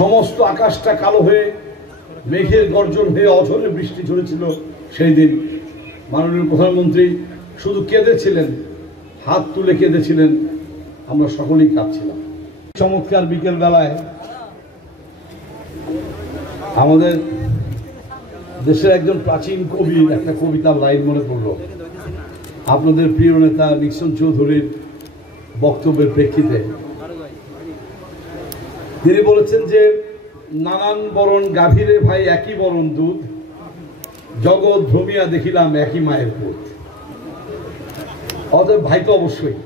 সমস্ত আকাশটা কালো হয়ে মেঘের গর্জন হয়ে অঝরে বৃষ্টি ঝরেছিল সেই দিন। মাননীয় প্রধানমন্ত্রী শুধু কেঁদেছিলেন, হাত তুলে কেঁদেছিলেন, আমরা সকলেই কাঁদছিলাম। চমৎকার বিকেল বেলায় আমাদের দেশের একজন প্রাচীন কবির একটা কবিতার লাইন মনে পড়ল। আপনাদের প্রিয় নেতা নিক্সন চৌধুরীর বক্তব্যের প্রেক্ষিতে তিনি বলেছেন যে নানান বরণ গাভীরে ভাই একই বরণ দুধ, জগৎ ভ্রমিয়া দেখিলাম একই মায়ের পুত। অতএব ভাই তো অবশ্যই,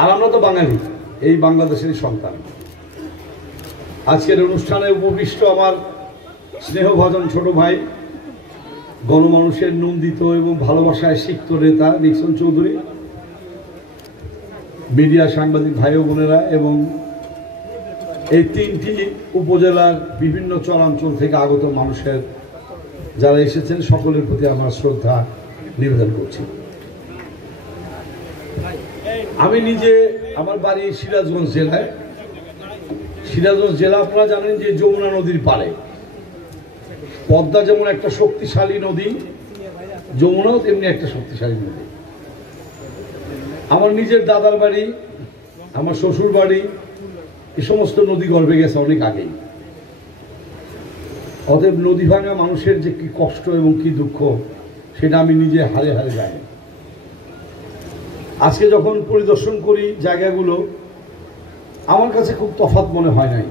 আর আমরা তো বাঙালি, এই বাংলাদেশেরই সন্তান। আজকের অনুষ্ঠানে উপবিষ্ট আমার স্নেহভাজন ছোট ভাই, গণমানুষের নন্দিত এবং ভালোবাসায় সিক্ত নেতা নিক্সন চৌধুরী, মিডিয়া সাংবাদিক ভাই ও বোনেরা এবং এই তিনটি উপজেলার বিভিন্ন চরাঞ্চল থেকে আগত মানুষের যারা এসেছেন, সকলের প্রতি আমার শ্রদ্ধা নিবেদন করছি। আমি নিজে, আমার বাড়ি সিরাজগঞ্জ জেলায়। সিরাজগঞ্জ জেলা আপনারা জানেন যে যমুনা নদীর পাড়ে। পদ্মা যেমন একটা শক্তিশালী নদী, যমুনাও তেমনি একটা শক্তিশালী নদী। আমার নিজের দাদার বাড়ি, আমার শ্বশুর বাড়ি, এই সমস্ত নদী গর্ভে গেছে অনেক আগেই। অতএব নদী ভাঙা মানুষের যে কি কষ্ট এবং কি দুঃখ, সেটা আমি নিজে হারে হারে জানি। আজকে যখন পরিদর্শন করি জায়গাগুলো, আমার কাছে খুব তফাৎ মনে হয় নাই।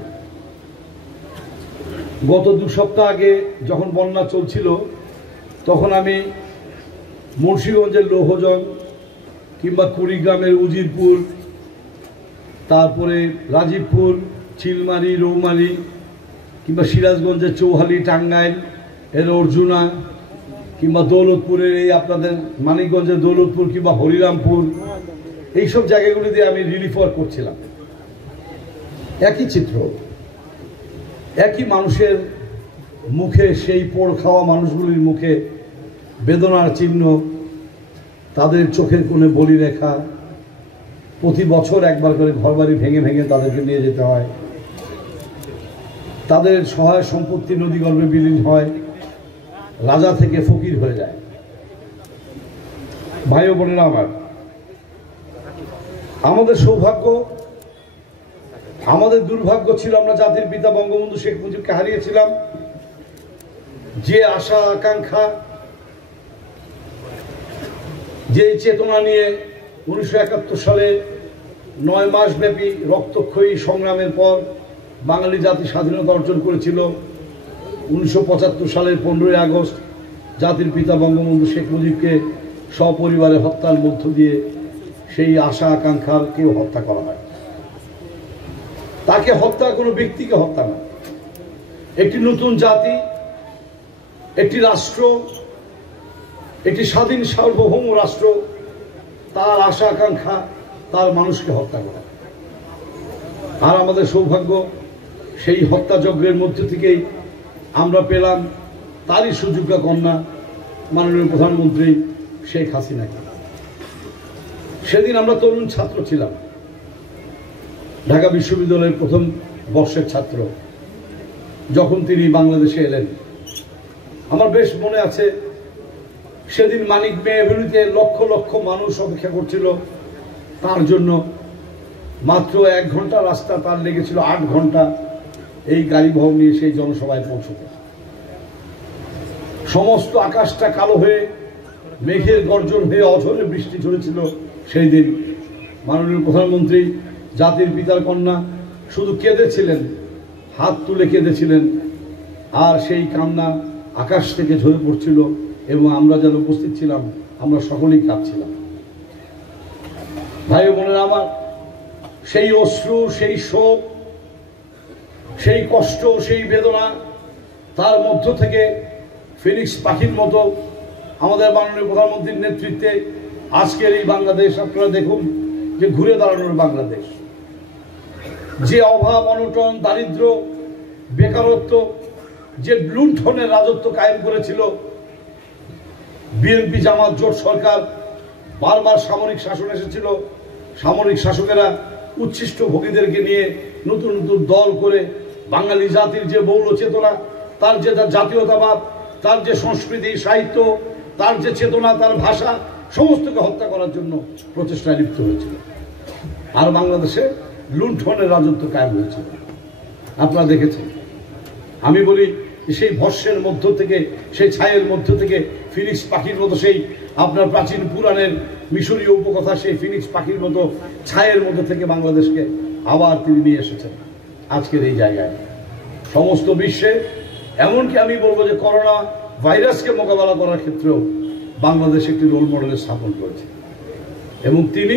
গত 2 সপ্তাহ আগে যখন বন্যা চলছিল, তখন আমি মুন্সিগঞ্জের লৌহজং কিংবা কুড়িগ্রামের উজিরপুর, তারপরে রাজীবপুর, চিলমারি, রৌমারি, কিংবা সিরাজগঞ্জের চৌহালি, টাঙ্গাইল এর অর্জুনা, কিংবা দৌলতপুরের এই আপনাদের মানিকগঞ্জের দৌলতপুর কিংবা হরিরামপুর, এইসব জায়গাগুলিতে আমি রিলিফ ওয়ার্ক করছিলাম। একই চিত্র, একই মানুষের মুখে, সেই পোড় খাওয়া মানুষগুলির মুখে বেদনার চিহ্ন, তাদের চোখের কোণে বলি রেখা। প্রতি বছর একবার করে ঘরবাড়ি ভেঙে ভেঙে তাদেরকে নিয়ে যেতে হয়, তাদের সহায় সম্পত্তি নদীগর্ভে বিলীন হয়, রাজা থেকে ফকির হয়ে যায়। ভাই ও বোনেরা আমার, আমাদের সৌভাগ্য, আমাদের দুর্ভাগ্য ছিল আমরা জাতির পিতা বঙ্গবন্ধু শেখ মুজিবকে হারিয়েছিলাম। যে আশা আকাঙ্ক্ষা, যে চেতনা নিয়ে 1971 সালে 9 মাস ব্যাপী রক্তক্ষয়ী সংগ্রামের পর বাঙালি জাতি স্বাধীনতা অর্জন করেছিল, 1975 সালের 15ই আগস্ট জাতির পিতা বঙ্গবন্ধু শেখ মুজিবকে সপরিবারে হত্যার মধ্য দিয়ে সেই আশা আকাঙ্ক্ষার কেউ হত্যা করা হয়। তাকে হত্যা কোনো ব্যক্তিকে হত্যা না, একটি নতুন জাতি, একটি রাষ্ট্র, একটি স্বাধীন সার্বভৌম রাষ্ট্র, তার আশা আকাঙ্ক্ষা, তার মানুষকে হত্যা করা। আর আমাদের সৌভাগ্য, সেই হত্যাযজ্ঞের মধ্যে থেকেই আমরা পেলাম তারই সুযোগ্য কন্যা মাননীয় প্রধানমন্ত্রী শেখ হাসিনাকে। সেদিন আমরা তরুণ ছাত্র ছিলাম, ঢাকা বিশ্ববিদ্যালয়ের প্রথম বর্ষের ছাত্র। যখন তিনি বাংলাদেশে এলেন, আমার বেশ মনে আছে, সেদিন মানিক মে এভিনিউতে লক্ষ লক্ষ মানুষ অপেক্ষা করছিল তার জন্য। মাত্র 1 ঘন্টা রাস্তা, তার লেগেছিল 8 ঘন্টা এই গাড়ি বহর নিয়ে সেই জনসভায় পৌঁছতে। সমস্ত আকাশটা কালো হয়ে মেঘের গর্জন হয়ে অঝরে বৃষ্টি ঝরেছিল সেই দিন। মাননীয় প্রধানমন্ত্রী, জাতির পিতার কন্যা, শুধু কেঁদেছিলেন, হাত তুলে কেঁদেছিলেন, আর সেই কান্না আকাশ থেকে ঝরে পড়ছিল এবং আমরা যারা উপস্থিত ছিলাম আমরা সকলেই কাঁদছিলাম। ভাই বোনেরা আমার, সেই অশ্রু, সেই শোক, সেই কষ্ট, সেই বেদনা, তার মধ্য থেকে ফিনিক্স পাখির মতো আমাদের মাননীয় প্রধানমন্ত্রীর নেতৃত্বে আজকের এই বাংলাদেশ, আপনারা দেখুন যে ঘুরে দাঁড়ানোর বাংলাদেশ। যে অভাব, অনটন, দারিদ্র, বেকারত্ব, যে লুণ্ঠনের রাজত্ব কায়েম করেছিল বিএনপি জামাত জোট সরকার, বারবার সামরিক শাসন এসেছিল, সামরিক শাসকেরা উচ্ছিষ্ট ভোগীদেরকে নিয়ে নতুন নতুন দল করে বাঙালি জাতির যে মৌল চেতনা, তার যে জাতীয়তাবাদ, তার যে সংস্কৃতি সাহিত্য, তার যে চেতনা, তার ভাষা, সমস্তকে হত্যা করার জন্য প্রচেষ্টায় লিপ্ত হয়েছিল। আর বাংলাদেশে লুণ্ঠনের রাজত্ব কায়েম হয়েছিল, আপনারা দেখেছেন। আমি বলি সেই ভস্যের মধ্য থেকে, সেই ছায়ের মধ্য থেকে ফিনিক্স পাখির মতো, সেই আপনার প্রাচীন পুরাণের মিশরীয় উপকথা, সেই ফিনিক্স পাখির মতো ছায়ের মধ্যে থেকে বাংলাদেশকে আবার তিনি নিয়ে এসেছেন আজকের এই জায়গায়। সমস্ত বিশ্বে, এমনকি আমি বলবো যে করোনা ভাইরাসকে মোকাবেলা করার ক্ষেত্রেও বাংলাদেশ একটি রোল মডেলের স্থাপন করেছে। এবং তিনি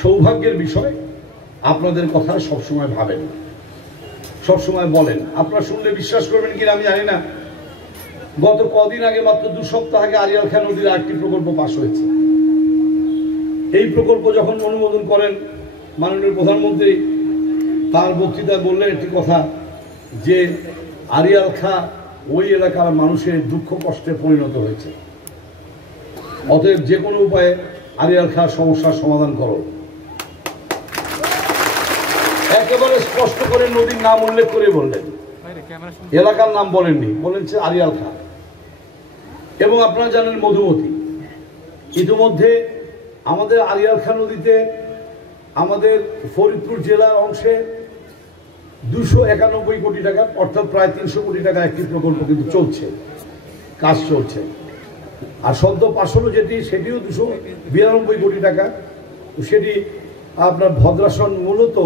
সৌভাগ্যের বিষয়, আপনাদের কথা সবসময় ভাবেন, সবসময় বলেন। আপনারা শুনলে বিশ্বাস করবেন কিনা আমি জানি না, গত কদিন আগে, মাত্র 2 সপ্তাহ আগে আরিয়াল খাঁ নদীর আরেকটি প্রকল্প পাস হয়েছে। এই প্রকল্প যখন অনুমোদন করেন মাননীয় প্রধানমন্ত্রী, তার বক্তৃতায় বললেন একটি কথা, যে আরিয়াল খাঁ ওই এলাকার মানুষের দুঃখ কষ্টে পরিণত হয়েছে, অতএব যে কোনো উপায়ে আরিয়াল খাঁ সমস্যার সমাধান করো। একেবারে স্পষ্ট করে নদীর নাম উল্লেখ করে বললেন, এলাকার নাম বলেননি, বলেছে আরিয়াল খাঁ। এবং আপনারা জানেন মধুমতি, ইতিমধ্যে আমাদের আরিয়াল খাঁ নদীতে আমাদের ফরিদপুর জেলার অংশে 291 কোটি টাকা, অর্থাৎ প্রায় 300 কোটি টাকা একটি প্রকল্প কিন্তু চলছে, কাজ চলছে। আর সদ্য পাশ হলো যেটি, সেটিও 292 কোটি টাকা। সেটি আপনার ভদ্রাসন, মূলত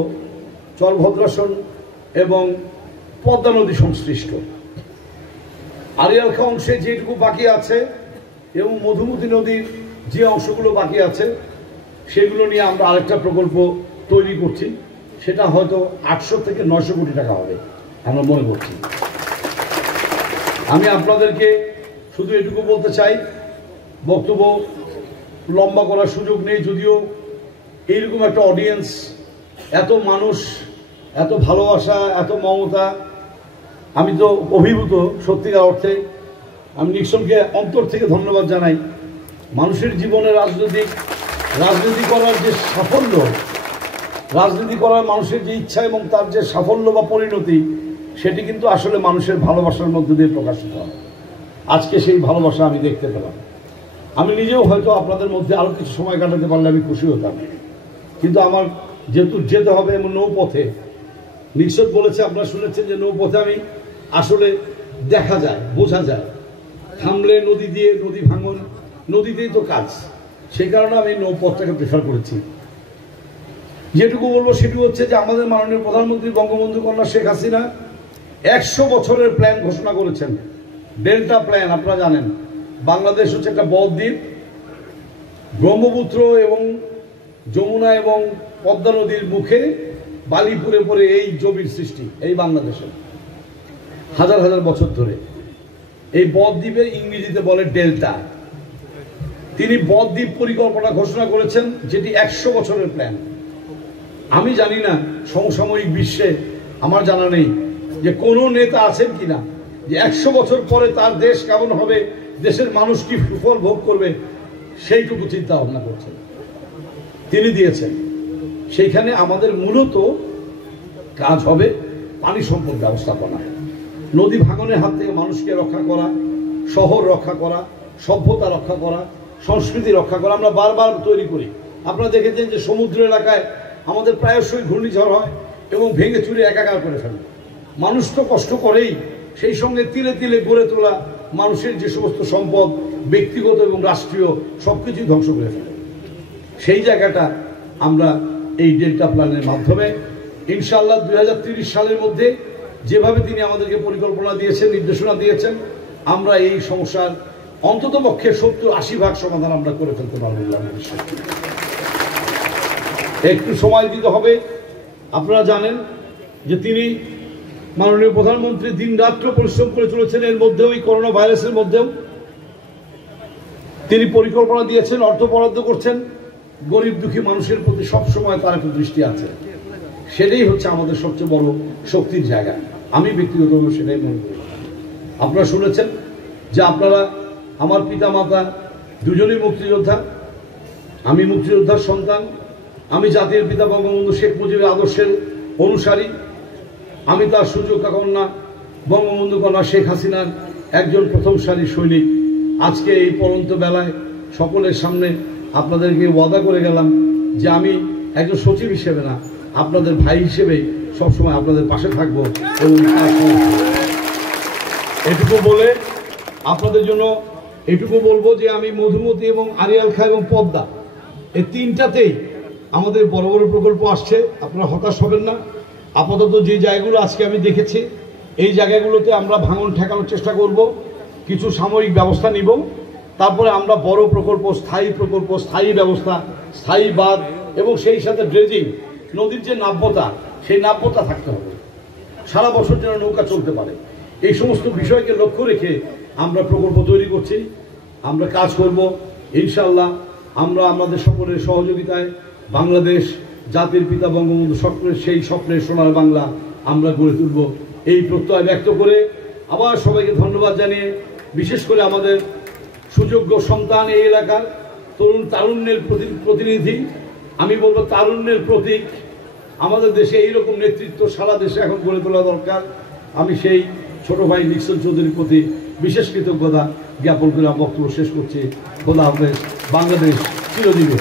চর ভদ্রাসন এবং পদ্মা নদী সংশ্লিষ্ট। আরিয়াল খাঁ অংশে যেটুকু বাকি আছে এবং মধুমতি নদীর যে অংশগুলো বাকি আছে, সেগুলো নিয়ে আমরা আরেকটা প্রকল্প তৈরি করছি। সেটা হয়তো 800 থেকে 900 কোটি টাকা হবে আমরা মনে করছি। আমি আপনাদেরকে শুধু এটুকু বলতে চাই, বক্তব্য লম্বা করার সুযোগ নেই, যদিও এইরকম একটা অডিয়েন্স, এত মানুষ, এত ভালোবাসা, এত মমতা, আমি তো অভিভূত সত্যিকার অর্থে। আমি নিক্সনকে অন্তর থেকে ধন্যবাদ জানাই। মানুষের জীবনে রাজনীতি করার যে সাফল্য, রাজনীতি করার মানুষের যে ইচ্ছা এবং তার যে সাফল্য বা পরিণতি, সেটি কিন্তু আসলে মানুষের ভালোবাসার মধ্যে দিয়ে প্রকাশিত হয়। আজকে সেই ভালোবাসা আমি দেখতে পেলাম। আমি নিজেও হয়তো আপনাদের মধ্যে আরো কিছু সময় কাটাতে পারলে আমি খুশি হতাম, কিন্তু আমার যেহেতু যেতে হবে এবং নৌপথে, নিশ্চয় বলেছে, আপনারা শুনেছেন যে নৌপথে আমি আসলে দেখা যায়, বোঝা যায়, থামলে নদী দিয়ে, নদী ভাঙন, নদীতেই তো কাজ। সেই কারণে আমি নৌপথটাকে প্রেফার করেছি। যেটুকু বলবো সেটি হচ্ছে যে আমাদের মাননীয় প্রধানমন্ত্রী বঙ্গবন্ধু কন্যা শেখ হাসিনা 100 বছরের প্ল্যান ঘোষণা করেছেন, ডেল্টা প্ল্যান। আপনারা জানেন বাংলাদেশ হচ্ছে একটা বদ্বীপ, ব্রহ্মপুত্র এবং যমুনা এবং পদ্মা নদীর মুখে বালিপুরে পরে এই জমির সৃষ্টি, এই বাংলাদেশে হাজার হাজার বছর ধরে। এই বদ্বীপের ইংরেজিতে বলে ডেল্টা। তিনি বদ্বীপ পরিকল্পনা ঘোষণা করেছেন, যেটি 100 বছরের প্ল্যান। আমি জানি না সমসাময়িক বিশ্বে, আমার জানা নেই যে কোনো নেতা আছেন কিনা যে 100 বছর পরে তার দেশ কেমন হবে, দেশের মানুষ কি সুফল ভোগ করবে, সেইটুকু চিন্তা ভাবনা করছেন। তিনি দিয়েছেন। সেইখানে আমাদের মূলত কাজ হবে পানি সম্পদ ব্যবস্থাপনা, নদী ভাঙনের হাত থেকে মানুষকে রক্ষা করা, শহর রক্ষা করা, সভ্যতা রক্ষা করা, সংস্কৃতি রক্ষা করা। আমরা বারবার তৈরি করি। আপনারা দেখেছেন যে সমুদ্র এলাকায় আমাদের প্রায়শই ঘূর্ণিঝড় হয় এবং ভেঙে চুরে একাকার করে ফেলে। মানুষ তো কষ্ট করেই, সেই সঙ্গে তিলে তিলে গড়ে তোলা মানুষের যে সমস্ত সম্পদ, ব্যক্তিগত এবং রাষ্ট্রীয়, সবকিছুই ধ্বংস করে ফেলে। সেই জায়গাটা আমরা এই ডেল্টা প্ল্যানের মাধ্যমে ইনশাআল্লাহ 2030 সালের মধ্যে, যেভাবে তিনি আমাদেরকে পরিকল্পনা দিয়েছেন, নির্দেশনা দিয়েছেন, আমরা এই সমস্যার অন্তত পক্ষে 70-80% সমাধান আমরা করে ফেলতে পারবো। একটু সময় দিতে হবে। আপনারা জানেন যে তিনি মাননীয় প্রধানমন্ত্রী দিন রাত্র পরিশ্রম করে চলেছেন। এর মধ্যেও, এই করোনা ভাইরাসের মধ্যেও তিনি পরিকল্পনা দিয়েছেন, অর্থ বরাদ্দ করছেন। গরিব দুঃখী মানুষের প্রতি সবসময় তার একটা দৃষ্টি আছে। সেটাই হচ্ছে আমাদের সবচেয়ে বড় শক্তির জায়গা। আমি ব্যক্তিগতভাবে সেটাই মনে করি। আপনারা শুনেছেন যে আপনারা, আমার পিতা মাতা দুজনেই মুক্তিযোদ্ধা, আমি মুক্তিযোদ্ধার সন্তান, আমি জাতির পিতা বঙ্গবন্ধু শেখ মুজিবের আদর্শের অনুসারী। আমি তার সুযোগ্য কন্যা বঙ্গবন্ধু কন্যা শেখ হাসিনার একজন প্রথম সারির সৈনিক। আজকে এই পরন্ত বেলায় সকলের সামনে আপনাদেরকে ওয়াদা করে গেলাম যে আমি একজন সচিব হিসেবে না, আপনাদের ভাই হিসেবে সবসময় আপনাদের পাশে থাকবো। এবং এটুকু বলে আপনাদের জন্য এটুকু বলবো যে আমি মধুমতি এবং আড়িয়াল খাঁ এবং পদ্মা এই তিনটাতেই আমাদের বড় বড় প্রকল্প আসছে, আপনারা হতাশ হবেন না। আপাতত যে জায়গাগুলো আজকে আমি দেখেছি এই জায়গাগুলোতে আমরা ভাঙন ঠেকানোর চেষ্টা করব, কিছু সাময়িক ব্যবস্থা নিব, তারপরে আমরা বড় প্রকল্প, স্থায়ী ব্যবস্থা, স্থায়ী বাঁধ এবং সেই সাথে ড্রেজিং, নদীর যে নাব্যতা সেই নাব্যতা থাকতে হবে, সারা বছর যেন নৌকা চলতে পারে। এই সমস্ত বিষয়কে লক্ষ্য রেখে আমরা প্রকল্প তৈরি করছি, আমরা কাজ করব ইনশাআল্লাহ। আমরা আমাদের সকলের সহযোগিতায় বাংলাদেশ জাতির পিতা বঙ্গবন্ধু সকলের সেই স্বপ্নের সোনার বাংলা আমরা গড়ে তুলব, এই প্রত্যয় ব্যক্ত করে আবার সবাইকে ধন্যবাদ জানিয়ে, বিশেষ করে আমাদের সুযোগ্য সন্তান, এই এলাকার তারুণ্যের প্রতিনিধি, আমি বলবো তারুণ্যের প্রতীক, আমাদের দেশে এইরকম নেতৃত্ব সারা দেশে এখন গড়ে তোলা দরকার। আমি সেই ছোট ভাই নিক্সন চৌধুরীর প্রতি বিশেষ কৃতজ্ঞতা জ্ঞাপন করে আমার বক্তব্য শেষ করছি। খোদা হাফেজ। বাংলাদেশ চিরজীবী।